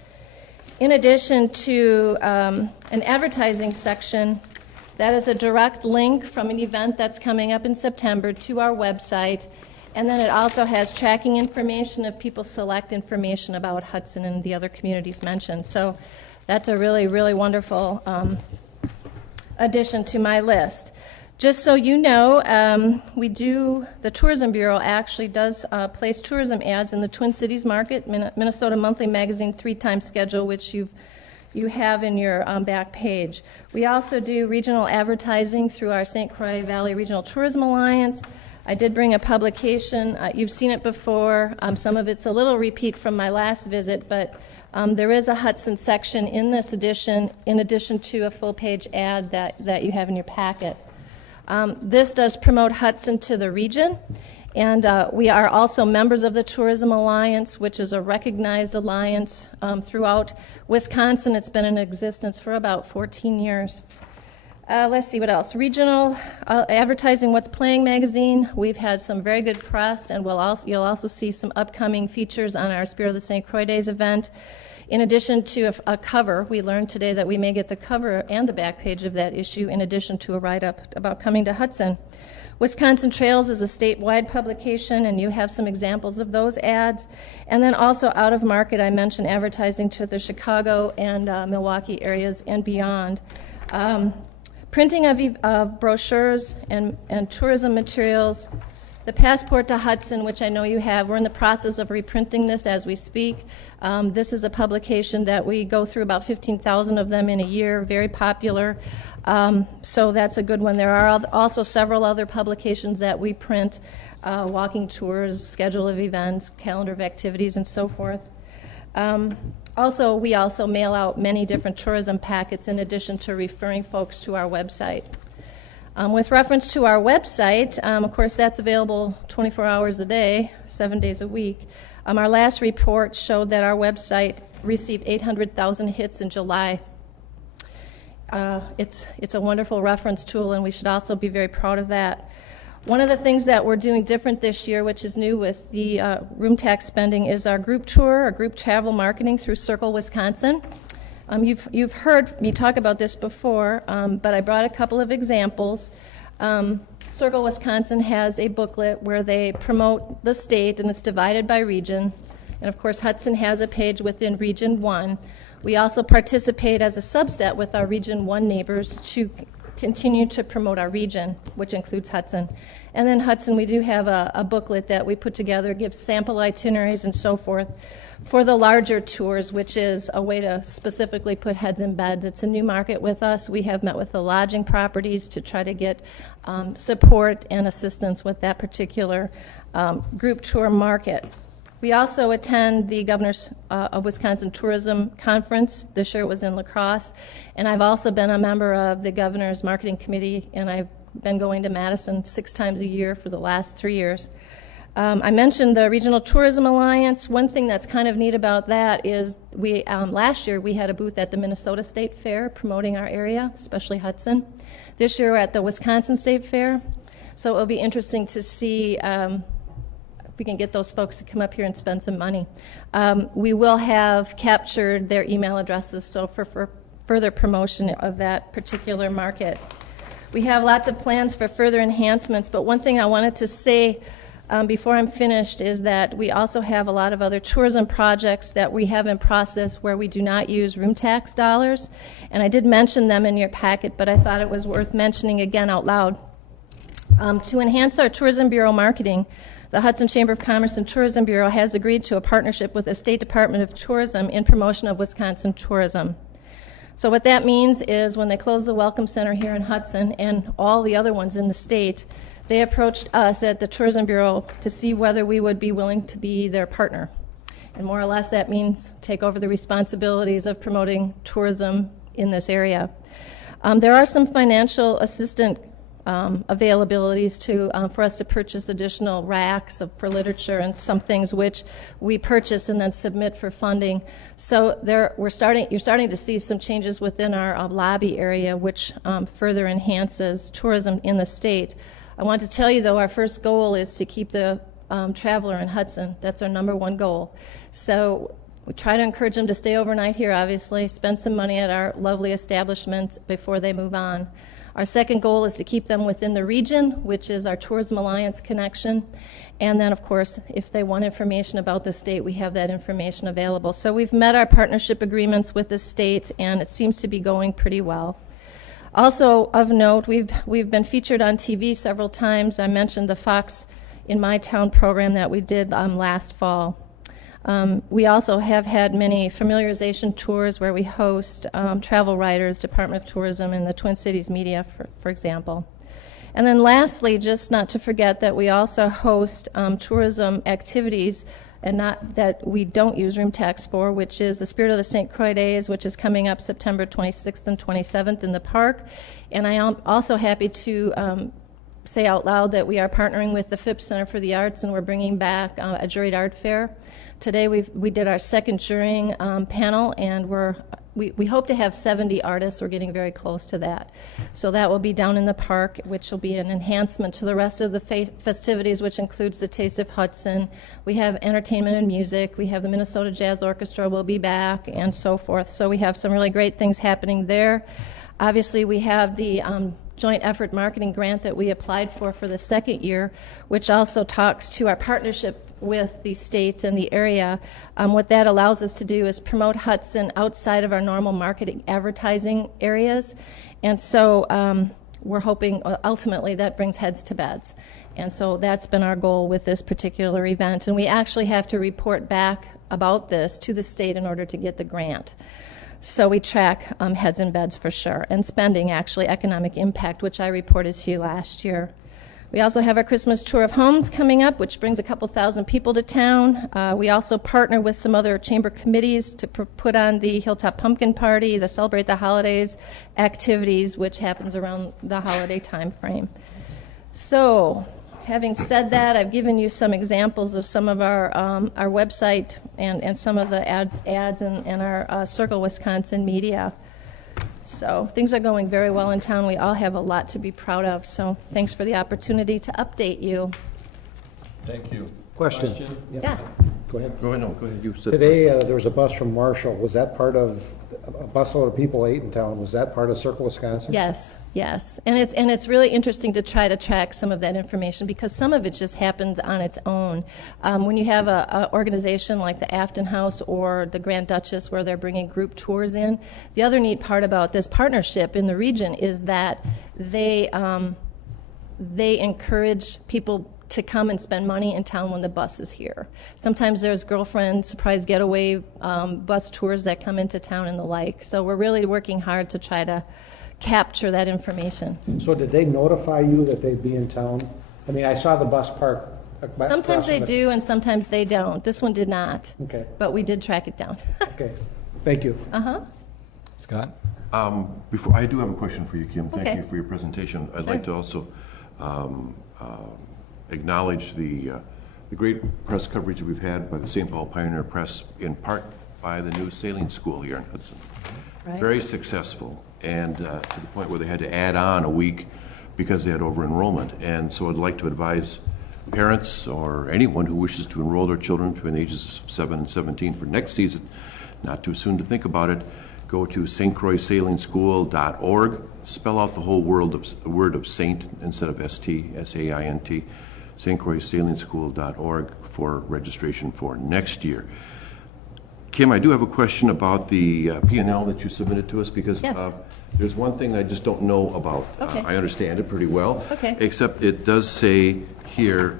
in addition to an advertising section that is a direct link from an event that's coming up in September to our website, and then it also has tracking information if people select information about Hudson and the other communities mentioned. So that's a really, really wonderful addition to my list. Just so you know, the Tourism Bureau actually does place tourism ads in the Twin Cities market, Minnesota Monthly Magazine 3-time schedule, which you have in your back page. We also do regional advertising through our St. Croix Valley Regional Tourism Alliance. I did bring a publication. You've seen it before. Some of it's a little repeat from my last visit, but there is a Hudson section in this edition, in addition to a full-page ad that you have in your packet. This does promote Hudson to the region, and we are also members of the Tourism Alliance, which is a recognized alliance throughout Wisconsin. It's been in existence for about 14 years. Let's see what else. Regional advertising, What's Playing magazine. We've had some very good press, and you'll also see some upcoming features on our Spirit of the St. Croix Days event. In addition to a cover, we learned today that we may get the cover and the back page of that issue in addition to a write-up about coming to Hudson. Wisconsin Trails is a statewide publication, and you have some examples of those ads. And then also out of market, I mentioned advertising to the Chicago and Milwaukee areas and beyond. Printing of brochures and tourism materials. The Passport to Hudson, which I know you have, we're in the process of reprinting this as we speak. This is a publication that we go through about 15,000 of them in a year, very popular. So that's a good one. There are also several other publications that we print, walking tours, schedule of events, calendar of activities, and so forth. We also mail out many different tourism packets in addition to referring folks to our website. With reference to our website, of course, that's available 24 hours a day, 7 days a week. Our last report showed that our website received 800,000 hits in July. It's a wonderful reference tool, and we should also be very proud of that. One of the things that we're doing different this year, which is new with the room tax spending, is our group tour, our group travel marketing through Circle Wisconsin. You've heard me talk about this before, but I brought a couple of examples. Circle Wisconsin has a booklet where they promote the state, and it's divided by region. And of course, Hudson has a page within Region 1. We also participate as a subset with our Region 1 neighbors to continue to promote our region, which includes Hudson. And then Hudson, we do have a booklet that we put together, gives sample itineraries and so forth for the larger tours, which is a way to specifically put heads in beds. It's a new market with us. We have met with the lodging properties to try to get support and assistance with that particular group tour market. We also attend the Governors of Wisconsin Tourism Conference. This year it was in La Crosse. And I've also been a member of the Governor's Marketing Committee, and I've been going to Madison 6 times a year for the last 3 years. I mentioned the Regional Tourism Alliance. One thing that's kind of neat about that is we last year we had a booth at the Minnesota State Fair promoting our area, especially Hudson. This year we're at the Wisconsin State Fair. So it'll be interesting to see if we can get those folks to come up here and spend some money. We will have captured their email addresses, so for further promotion of that particular market. We have lots of plans for further enhancements, but one thing I wanted to say before I'm finished is that we also have a lot of other tourism projects that we have in process where we do not use room tax dollars. And I did mention them in your packet, but I thought it was worth mentioning again out loud. To enhance our Tourism Bureau marketing, the Hudson Chamber of Commerce and Tourism Bureau has agreed to a partnership with the State Department of Tourism in promotion of Wisconsin tourism. So what that means is when they close the Welcome Center here in Hudson and all the other ones in the state, they approached us at the Tourism Bureau to see whether we would be willing to be their partner. And more or less that means take over the responsibilities of promoting tourism in this area. There are some financial assistance availabilities for us to purchase additional racks for literature and some things which we purchase and then submit for funding. So you're starting to see some changes within our lobby area, which further enhances tourism in the state. I want to tell you, though, our first goal is to keep the traveler in Hudson. That's our #1 goal. So we try to encourage them to stay overnight here, obviously, spend some money at our lovely establishments before they move on. Our second goal is to keep them within the region, which is our Tourism Alliance connection. And then, of course, if they want information about the state, we have that information available. So we've met our partnership agreements with the state, and it seems to be going pretty well. Also of note, we've been featured on TV several times. I mentioned the Fox in My Town program that we did last fall. We also have had many familiarization tours where we host travel writers, Department of Tourism, and the Twin Cities media, for example. And then lastly, just not to forget that we also host tourism activities and not that we don't use room tax for, which is the Spirit of the St. Croix Days, which is coming up September 26th and 27th in the park. And I am also happy to say out loud that we are partnering with the Phipps Center for the Arts, and we're bringing back a juried art fair. Today we did our second jurying panel, and we hope to have 70 artists. We're getting very close to that. So that will be down in the park, which will be an enhancement to the rest of the festivities, which includes the Taste of Hudson. We have entertainment and music. We have the Minnesota Jazz Orchestra will be back, and so forth. So we have some really great things happening there. Obviously, we have the joint effort marketing grant that we applied for the second year, which also talks to our partnership with the state and the area. What that allows us to do is promote Hudson outside of our normal marketing advertising areas. And so we're hoping ultimately that brings heads to beds. And so that's been our goal with this particular event. And we actually have to report back about this to the state in order to get the grant. So we track heads and beds for sure, and spending, actually, economic impact, which I reported to you last year. We also have our Christmas Tour of Homes coming up, which brings a couple thousand people to town. We also partner with some other chamber committees to put on the Hilltop Pumpkin Party, the Celebrate the Holidays activities, which happens around the holiday time frame. So, having said that, I've given you some examples of some of our website and some of the ads in our Circle Wisconsin media. So things are going very well in town. We all have a lot to be proud of. So thanks for the opportunity to update you. Thank you. Question? Yeah. Go ahead. Go ahead, no, go ahead, you said. Today, there was a bus from Marshall. Was that part of, a busload of people ate in town, was that part of Circle Wisconsin? Yes, yes. And it's really interesting to try to track some of that information because some of it just happens on its own. When you have an organization like the Afton House or the Grand Duchess where they're bringing group tours in, the other neat part about this partnership in the region is that they encourage people to come and spend money in town when the bus is here. Sometimes there's girlfriend surprise getaway bus tours that come into town and the like. So we're really working hard to try to capture that information. So did they notify you that they'd be in town? I mean, I saw the bus park. Sometimes they do and sometimes they don't. This one did not. Okay. But we did track it down. Okay, thank you. Scott? Before, I do have a question for you, Kim. Thank Okay. you for your presentation. I'd Sure. like to also acknowledge the great press coverage that we've had by the St. Paul Pioneer Press, in part by the new sailing school here in Hudson. Right. Very successful, and to the point where they had to add on a week because they had over-enrollment. And so I'd like to advise parents or anyone who wishes to enroll their children between the ages of 7 and 17 for next season, not too soon to think about it, go to stcroixsailingschool.org. Spell out the whole word of saint instead of S-T, S-A-I-N-T, stcroixsailingschool.org for registration for next year. Kim, I do have a question about the P&L that you submitted to us, because Yes. there's one thing I just don't know about. Okay. I understand it pretty well. Okay. Except it does say here,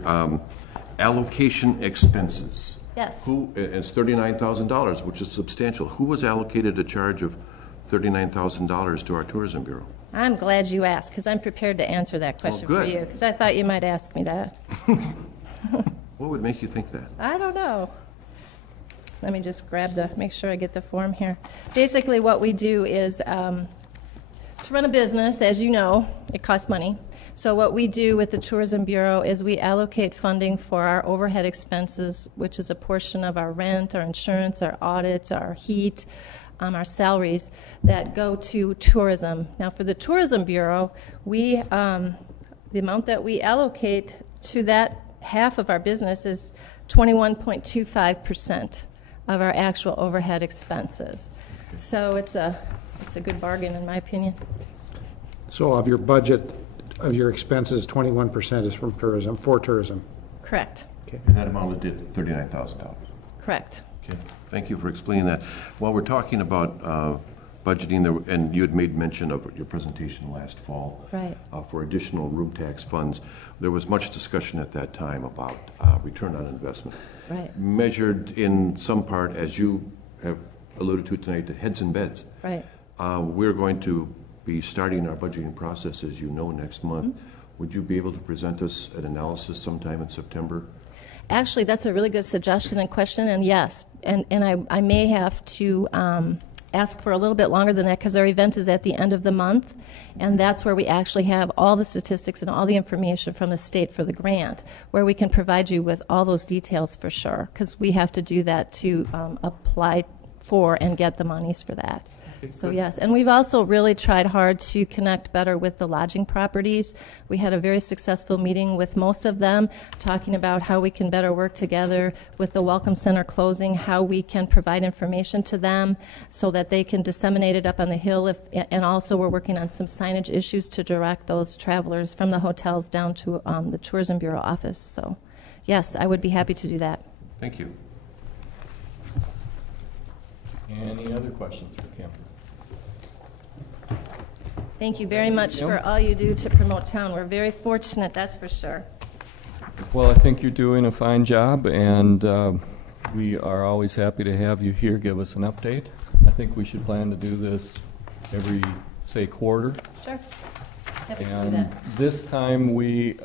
allocation expenses. Yes. It's $39,000, which is substantial. Who was allocated a charge of $39,000 to our tourism bureau? I'm glad you asked, because I'm prepared to answer that question for good. you, because I thought you might ask me that. What would make you think that? I don't know. Let me just make sure I get the form here. Basically, what we do is, to run a business, as you know, it costs money. So what we do with the Tourism Bureau is we allocate funding for our overhead expenses, which is a portion of our rent, our insurance, our audit, our heat, our salaries that go to tourism. Now, for the Tourism Bureau, the amount that we allocate to that half of our business is 21.25% of our actual overhead expenses. So it's a good bargain, in my opinion. So of your budget, of your expenses, 21% is from tourism, for tourism. Correct. And that amounted to $39,000. Correct. Okay, thank you for explaining that. While we're talking about budgeting, and you had made mention of your presentation last fall Right. For additional room tax funds, there was much discussion at that time about return on investment. Right. Measured in some part, as you have alluded to tonight, to heads and beds. Right. We're going to be starting our budgeting process, as you know, next month. Mm-hmm. Would you be able to present us an analysis sometime in September? Actually, that's a really good suggestion and question, and yes. And I may have to ask for a little bit longer than that, because our event is at the end of the month, and that's where we actually have all the statistics and all the information from the state for the grant, where we can provide you with all those details for sure, because we have to do that to apply for and get the monies for that. So yes, and we've also really tried hard to connect better with the lodging properties. We had a very successful meeting with most of them, talking about how we can better work together with the Welcome Center closing, how we can provide information to them so that they can disseminate it up on the hill. And also we're working on some signage issues to direct those travelers from the hotels down to the Tourism Bureau office. So yes, I would be happy to do that. Thank you. Any other questions for Kim? Thank you very much for all you do to promote town. We're very fortunate, that's for sure. Well, I think you're doing a fine job, and we are always happy to have you here give us an update. I think we should plan to do this every, say, quarter. Sure. Happy to do And that. this time we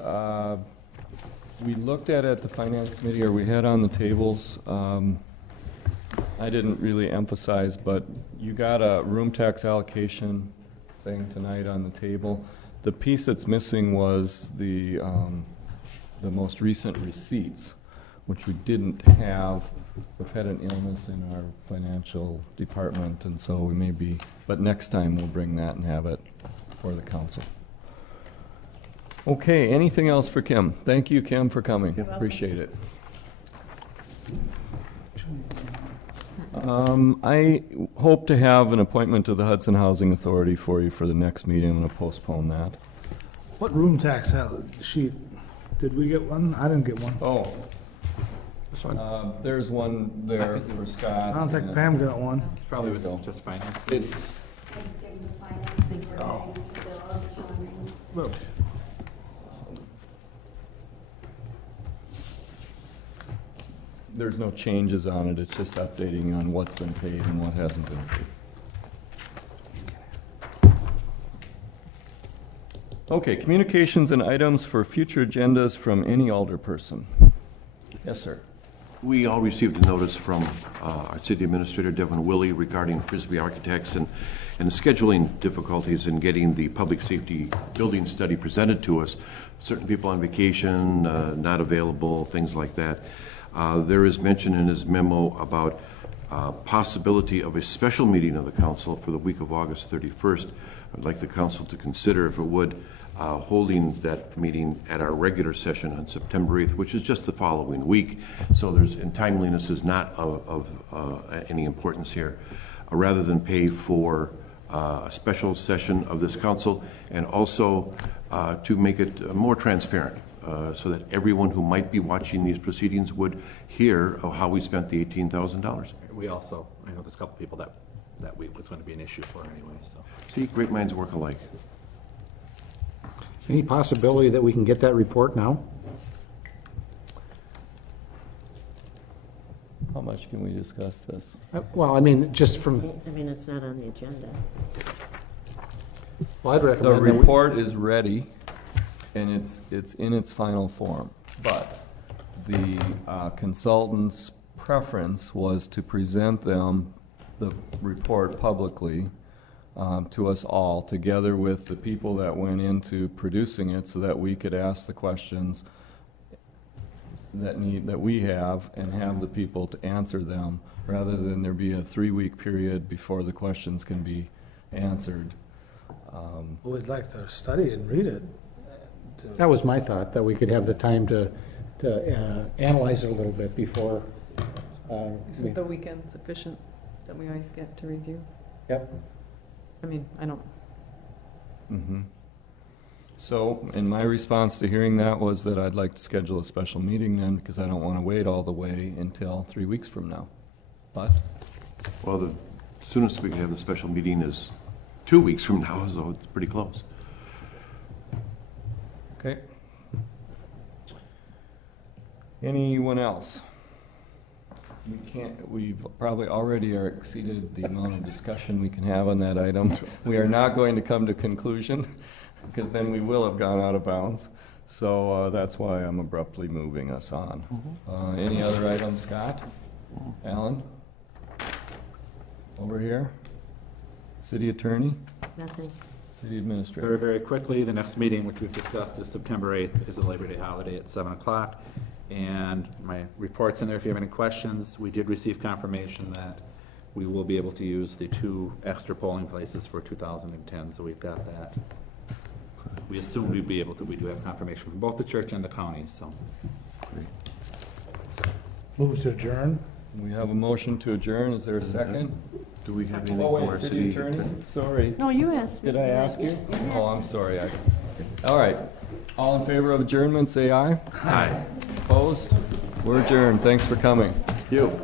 looked at the Finance Committee, or we had on the tables, I didn't really emphasize, but you got a room tax allocation thing tonight on the table. The piece that's missing was the most recent receipts, which we didn't have. We've had an illness in our financial department, and so we may be, but next time we'll bring that and have it for the council. Okay, anything else for Kim? Thank you, Kim, for coming. Appreciate it. I hope to have an appointment to the Hudson Housing Authority for you for the next meeting. I'm going to postpone that. What room tax sheet? Did we get one? I didn't get one. Oh, there's one there for Scott. I don't think Pam got one. Probably was just fine. It's, I just gave them the finance, they were Oh. the bill of showing. Look. there's no changes on it, it's just updating on what's been paid and what hasn't been paid. Okay, communications and items for future agendas from any alderperson. Yes, sir. We all received a notice from our city administrator, Devin Willey, regarding Frisbee Architects and scheduling difficulties in getting the public safety building study presented to us. Certain people on vacation, not available, things like that. There is mention in his memo about possibility of a special meeting of the council for the week of August 31st. I'd like the council to consider, if it would, holding that meeting at our regular session on September 8th, which is just the following week. So and timeliness is not of any importance here. Rather than pay for a special session of this council, and also to make it more transparent, so that everyone who might be watching these proceedings would hear of how we spent the $18,000. We also, I know there's a couple people that week was going to be an issue for anyway, so. See, great minds work alike. Any possibility that we can get that report now? How much can we discuss this? Well, I mean, just from, I mean, it's not on the agenda. well, I'd The recommend that we... report is ready, and it's in its final form, but the consultant's preference was to present them the report publicly to us all, together with the people that went into producing it, so that we could ask the questions that we have and have the people to answer them, rather than there be a 3-week period before the questions can be answered. We'd like to study and read it. That was my thought, that we could have the time to analyze it a little bit before. Isn't the weekend sufficient that we always get to review? Yep. I mean, I don't, Mm-hmm. So, and my response to hearing that was that I'd like to schedule a special meeting then, because I don't want to wait all the way until 3 weeks from now. But? Well, the soonest we can have the special meeting is 2 weeks from now, so it's pretty close. Okay. Anyone else? We've probably already exceeded the amount of discussion we can have on that item. We are not going to come to conclusion, because then we will have gone out of bounds. So that's why I'm abruptly moving us on. Any other items, Scott? Alan? Over here? City Attorney? Nothing. City Administrator? Very, very quickly, the next meeting, which we've discussed, is September 8th, is a Labor Day holiday at 7 o'clock. And my report's in there if you have any questions. We did receive confirmation that we will be able to use the 2 extra polling places for 2010, so we've got that. We assume we'd be able to. We do have confirmation from both the church and the county, so. Great. Move to adjourn. We have a motion to adjourn. Is there a second? Do we have anything Oh, for wait, our City Attorney? Sorry. No, you asked me. Did I ask you? Oh, I'm sorry. All right. All in favor of adjournment, say aye. Aye. Opposed? We're adjourned. Thanks for coming. You.